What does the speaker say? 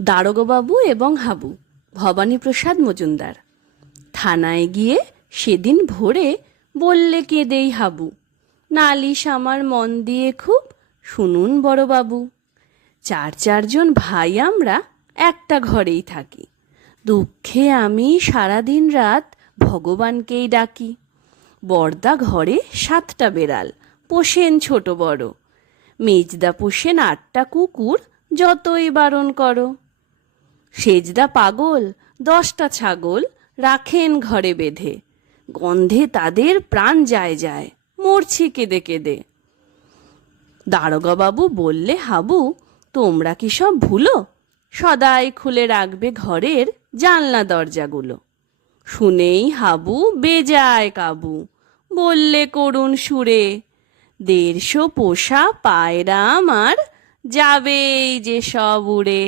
দারোগাবাবু এবং হাবু। ভবানীপ্রসাদ মজুমদার। থানায় গিয়ে সেদিন ভোরে বললে কেঁদেই হাবু, নালিশ আমার মন দিয়ে খুব, শুনুন বড়বাবু। চারজন ভাই আমরা একটা ঘরেই থাকি। দুঃখে আমি সারাদিন রাত ভগবানকেই ডাকি। বড়দা ঘরে 7টা বেড়াল পোষেন ছোট বড়, মেজদা পোষেন 8টা কুকুর, যতই বারণ করো। সেজদা পাগল 10টা ছাগল রাখেন ঘরে বেঁধে, গন্ধে তাদের প্রাণ যায় যায়, মরছি কেঁদে কেঁদে। দারোগাবাবু বললে, হাবু তোমরা কি সব ভুলো, সদাই খুলে রাখবে ঘরের জানলা দরজাগুলো। শুনেই হাবু বেজায় কাবু, বললে করুণ সুরে, 150 পোষা পায়রা আমার যাবেই যে সব উড়ে।